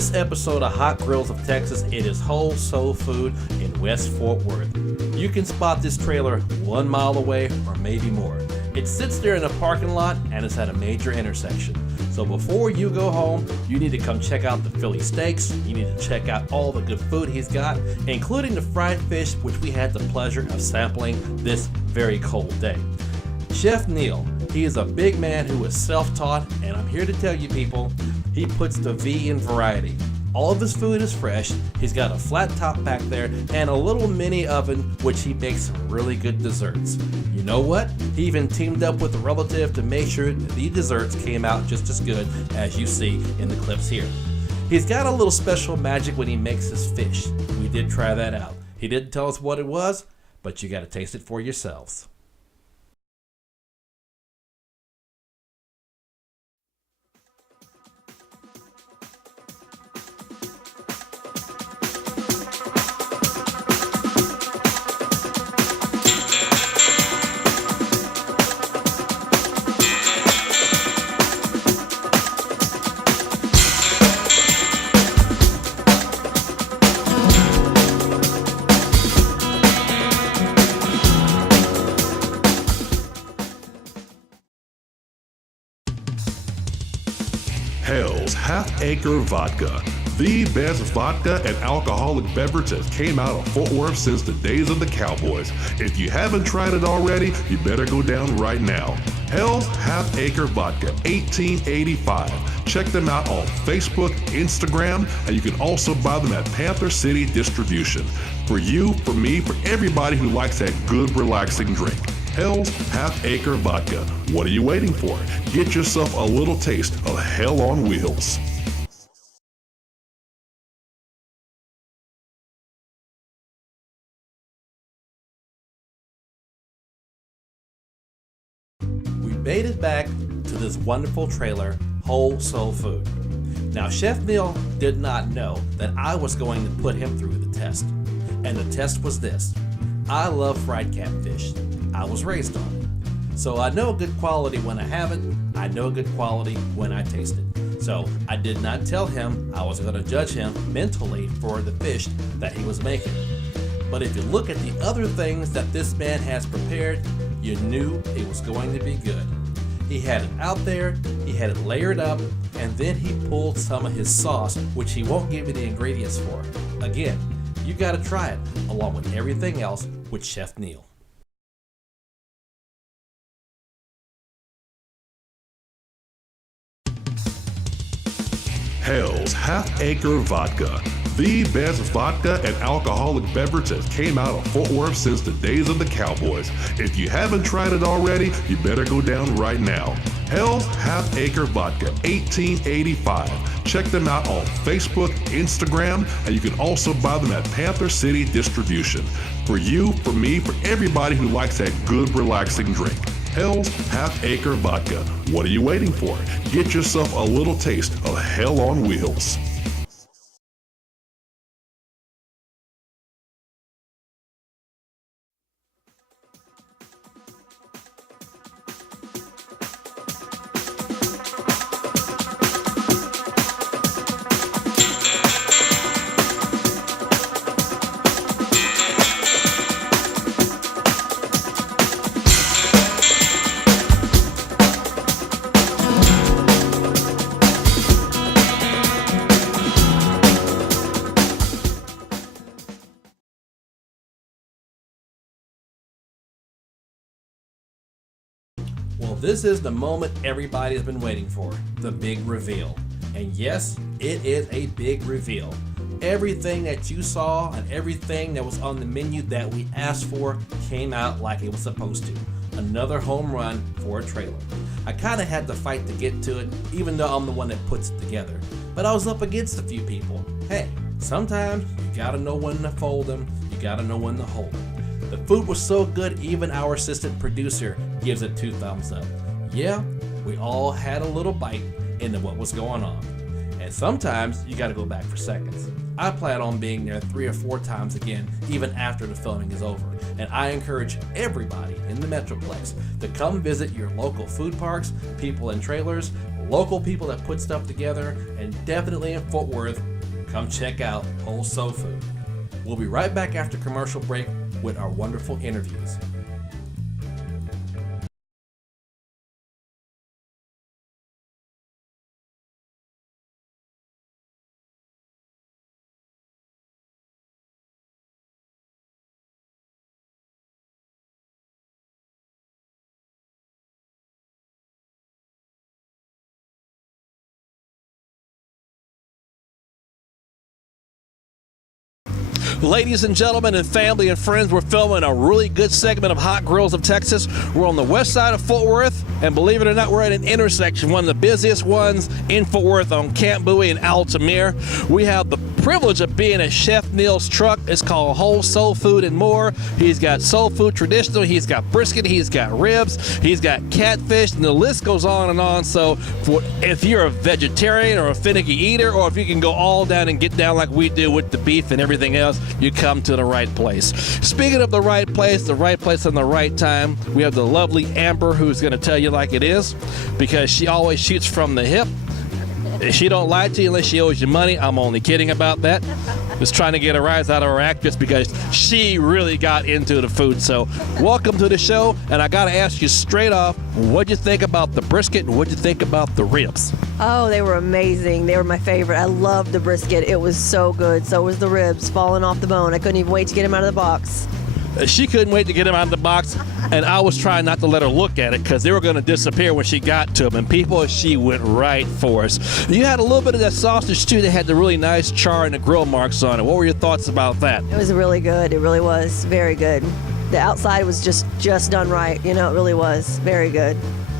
this episode of Hot Grills of Texas, it is Whole Soul Food in West Fort Worth. You can spot this trailer 1 mile away or maybe more. It sits there in a parking lot and it's at a major intersection. So before you go home, you need to come check out the Philly steaks. You need to check out all the good food he's got, including the fried fish, which we had the pleasure of sampling this very cold day. Chef Neil, he is a big man who is self-taught, and I'm here to tell you people, he puts the V in variety. All of his food is fresh. He's got a flat top back there and a little mini oven, which he makes some really good desserts. You know what? He even teamed up with a relative to make sure the desserts came out just as good as you see in the clips here. He's got a little special magic when he makes his fish. We did try that out. He didn't tell us what it was, but you got to taste it for yourselves. Hell's Half-Acre Vodka, the best vodka and alcoholic beverage that came out of Fort Worth since the days of the Cowboys. If you haven't tried it already, you better go down right now. Hell's Half-Acre Vodka, 1885. Check them out on Facebook, Instagram, and you can also buy them at Panther City Distribution. For you, for me, for everybody who likes that good, relaxing drink. Hell's Half-Acre Vodka. What are you waiting for? Get yourself a little taste of hell on wheels. We made it back to this wonderful trailer, Whole Soul Food. Now, Chef Neil did not know that I was going to put him through the test. And the test was this. I love fried catfish. I was raised on it. So I know good quality when I have it. I know good quality when I taste it. So I did not tell him I was going to judge him mentally for the fish that he was making. But if you look at the other things that this man has prepared, you knew it was going to be good. He had it out there, he had it layered up, and then he pulled some of his sauce, which he won't give you the ingredients for. Again, you got to try it along with everything else with Chef Neil. Hell's Half-Acre Vodka, the best vodka and alcoholic beverage that came out of Fort Worth since the days of the Cowboys. If you haven't tried it already, you better go down right now. Hell's Half-Acre Vodka, 1885. Check them out on Facebook, Instagram, and you can also buy them at Panther City Distribution. For you, for me, for everybody who likes that good, relaxing drink. Hell's Half-Acre Vodka. What are you waiting for? Get yourself a little taste of hell on wheels. Well, this is the moment everybody's been waiting for, the big reveal. And yes, it is a big reveal. Everything that you saw and everything that was on the menu that we asked for came out like it was supposed to. Another home run for a trailer. I kind of had to fight to get to it, even though I'm the one that puts it together. But I was up against a few people. Hey, sometimes you gotta know when to fold them, you gotta know when to hold them. The food was so good, even our assistant producer gives it 2 thumbs up. Yeah, we all had a little bite into what was going on. And sometimes you gotta go back for seconds. I plan on being there 3 or 4 times again, even after the filming is over. And I encourage everybody in the Metroplex to come visit your local food parks, people in trailers, local people that put stuff together, and definitely in Fort Worth, come check out Whole Soul Food. We'll be right back after commercial break with our wonderful interviews. Ladies and gentlemen and family and friends, we're filming a really good segment of Hot Grills of Texas. We're on the west side of Fort Worth, and believe it or not, we're at an intersection, one of the busiest ones in Fort Worth on Camp Bowie and Altamere. We have the privilege of being at Chef Neil's truck. It's called Whole Soul Food and More. He's got soul food traditional, he's got brisket, he's got ribs, he's got catfish, and the list goes on and on. So if you're a vegetarian or a finicky eater, or if you can go all down and get down like we do with the beef and everything else, you come to the right place. Speaking of the right place on the right time, we have the lovely Amber, who's going to tell you like it is, because she always shoots from the hip. She don't lie to you unless she owes you money. I'm only kidding about that. Just trying to get a rise out of her actress because she really got into the food. So welcome to the show, and I got to ask you straight off, what'd you think about the brisket and what'd you think about the ribs? Oh, they were amazing. They were my favorite. I loved the brisket. It was so good. So was the ribs falling off the bone. I couldn't even wait to get them out of the box. She couldn't wait to get them out of the box, and I was trying not to let her look at it because they were going to disappear when she got to them. And people, she went right for us. You had a little bit of that sausage too that had the really nice char and the grill marks on it. What were your thoughts about that? It was really good. It really was very good. The outside was just done right. You know, it really was very good.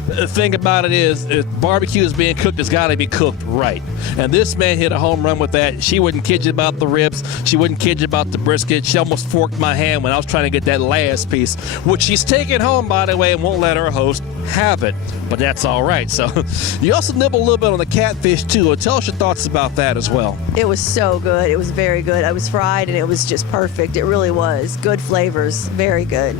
The thing about it is, if barbecue is being cooked, it's got to be cooked right. And this man hit a home run with that. She wouldn't kid you about the ribs. She wouldn't kid you about the brisket. She almost forked my hand when I was trying to get that last piece, which she's taking home, by the way, and won't let her host have it. But that's all right. So you also nibble a little bit on the catfish, too. Tell us your thoughts about that as well. It was so good. It was very good. I was fried, and it was just perfect. It really was. Good flavors. Very good.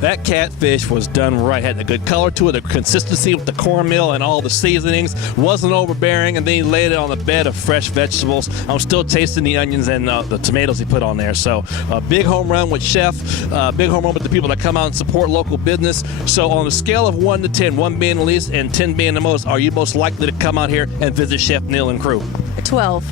That catfish was done right. Had a good color to it, the consistency with the cornmeal and all the seasonings. Wasn't overbearing, and then he laid it on a bed of fresh vegetables. I'm still tasting the onions and the tomatoes he put on there. So a big home run with Chef, big home run with the people that come out and support local business. So on a scale of 1 to 10, 1 being the least and 10 being the most, are you most likely to come out here and visit Chef Neil and crew? 12.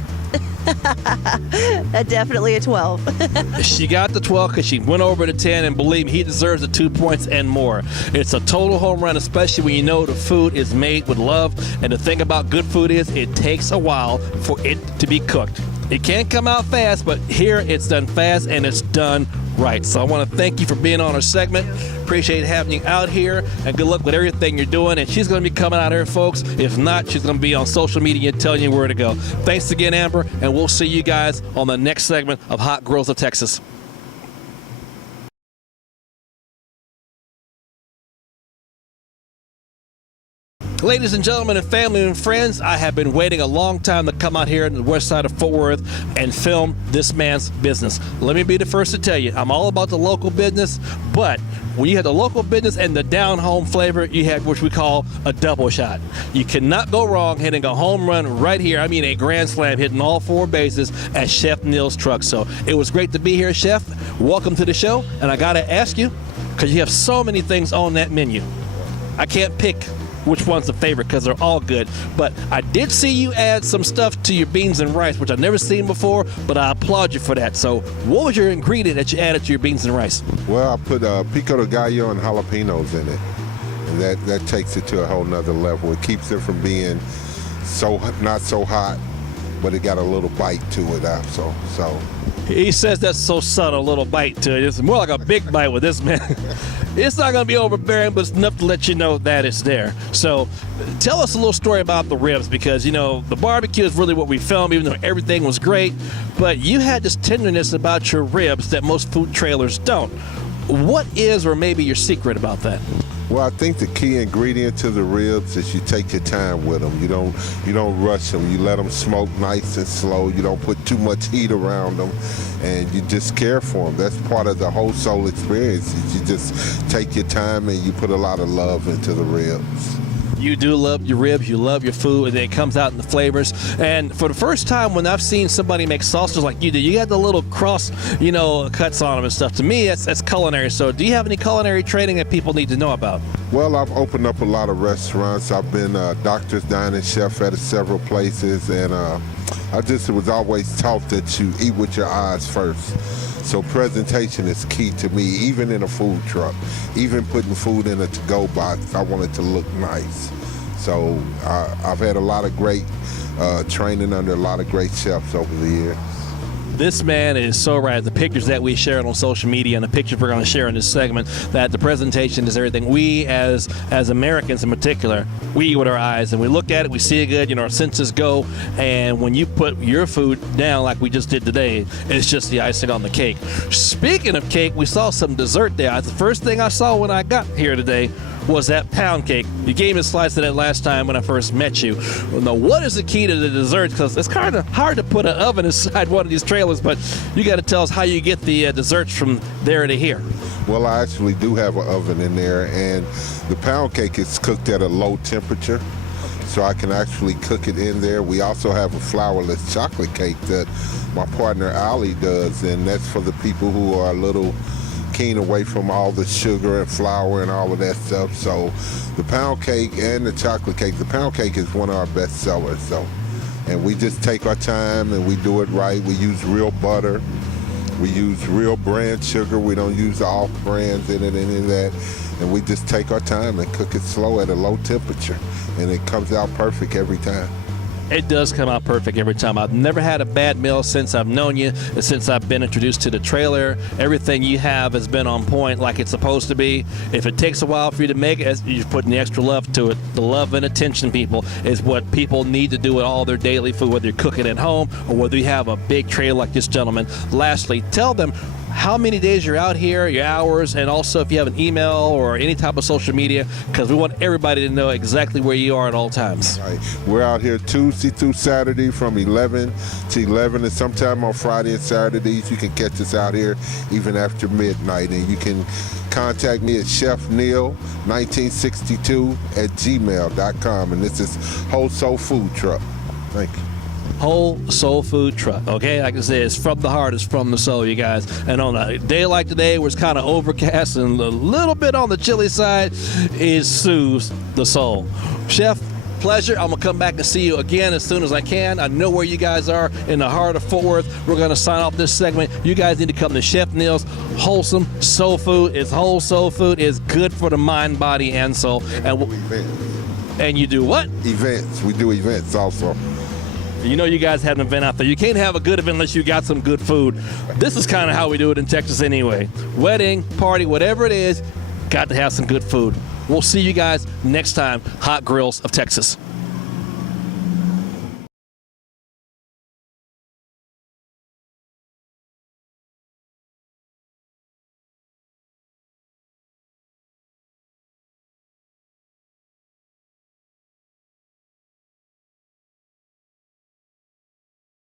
Definitely a 12. She got the 12 because she went over to 10, and believe me, he deserves the 2 points and more. It's a total home run, especially when you know the food is made with love. And the thing about good food is it takes a while for it to be cooked. It can't come out fast, but here it's done fast and it's done right. So I want to thank you for being on our segment. Appreciate having you out here, and good luck with everything you're doing. And she's going to be coming out here, folks. If not, she's going to be on social media telling you where to go. Thanks again, Amber, and we'll see you guys on the next segment of Hot Grills of Texas. Ladies and gentlemen and family and friends, I have been waiting a long time to come out here in the west side of Fort Worth and film this man's business. Let me be the first to tell you, I'm all about the local business, but when you have the local business and the down-home flavor, you have what we call a double shot. You cannot go wrong hitting a home run right here. I mean a grand slam, hitting all 4 bases at Chef Neil's truck. So it was great to be here, Chef. Welcome to the show. And I got to ask you, because you have so many things on that menu, I can't pick which one's the favorite because they're all good. But I did see you add some stuff to your beans and rice, which I've never seen before, but I applaud you for that. So what was your ingredient that you added to your beans and rice? Well, I put pico de gallo and jalapenos in it, and that takes it to a whole nother level. It keeps it from being not so hot, but it got a little bite to it also. So he says that's so subtle, a little bite to it. It's more like a big bite with this man. It's not going to be overbearing, but it's enough to let you know that it's there. So tell us a little story about the ribs, because, you know, the barbecue is really what we filmed, even though everything was great. But you had this tenderness about your ribs that most food trailers don't. What is, or maybe your secret about that? Well, I think the key ingredient to the ribs is you take your time with them. You don't rush them. You let them smoke nice and slow. You don't put too much heat around them, and you just care for them. That's part of the whole soul experience. Is you just take your time and you put a lot of love into the ribs. You do love your ribs, you love your food, and it comes out in the flavors. And for the first time when I've seen somebody make sausages like you do, you got the little cross, cuts on them and stuff. To me, that's culinary. So do you have any culinary training that people need to know about? Well, I've opened up a lot of restaurants. I've been a doctor's dining chef at several places, and I just was always taught that you eat with your eyes first. So presentation is key to me, even in a food truck. Even putting food in a to-go box, I want it to look nice. So I've had a lot of great training under a lot of great chefs over the years. This man is so right. The pictures that we shared on social media and the pictures we're going to share in this segment, that the presentation is everything. We, as Americans in particular, we eat with our eyes, and we look at it, we see it good, our senses go, and when you put your food down like we just did today, it's just the icing on the cake. Speaking of cake, we saw some dessert there. The first thing I saw when I got here today was that pound cake. You gave me a slice of that last time when I first met you. Now, what is the key to the dessert? Because it's kind of hard to put an oven inside one of these trailers, but you got to tell us how you get the desserts from there to here. Well, I actually do have an oven in there, and the pound cake is cooked at a low temperature, so I can actually cook it in there. We also have a flourless chocolate cake that my partner Ali does, and that's for the people who are a little keen away from all the sugar and flour and all of that stuff. So the pound cake and the chocolate cake, the pound cake is one of our best sellers. So, and we just take our time and we do it right. We use real butter. We use real brand sugar. We don't use the off brands in it, any of that. And we just take our time and cook it slow at a low temperature. And it comes out perfect every time. It does come out perfect every time. I've never had a bad meal since I've known you, since I've been introduced to the trailer. Everything you have has been on point like it's supposed to be. If it takes a while for you to make it, you're putting the extra love to it. The love and attention, people, is what people need to do with all their daily food, whether you're cooking at home or whether you have a big trailer like this gentleman. Lastly, tell them how many days you're out here, your hours, and also if you have an email or any type of social media, because we want everybody to know exactly where you are at all times. Right. We're out here Tuesday through Saturday from 11 to 11, and sometime on Friday and Saturdays you can catch us out here even after midnight. And you can contact me at chefneil1962@gmail.com, and this is Whole Soul Food Truck. Thank you. Whole Soul Food Truck, okay? Like I said, it's from the heart, it's from the soul, you guys. And on a day like today where it's kind of overcast and a little bit on the chilly side, it soothes the soul. Chef, pleasure. I'm going to come back and see you again as soon as I can. I know where you guys are in the heart of Fort Worth. We're going to sign off this segment. You guys need to come to Chef Neil's Wholesome Soul Food. It's whole soul food. It's good for the mind, body, and soul. And you do what? Events. We do events also. You know you guys have an event out there. You can't have a good event unless you got some good food. This is kind of how we do it in Texas anyway. Wedding, party, whatever it is, got to have some good food. We'll see you guys next time. Hot Grills of Texas.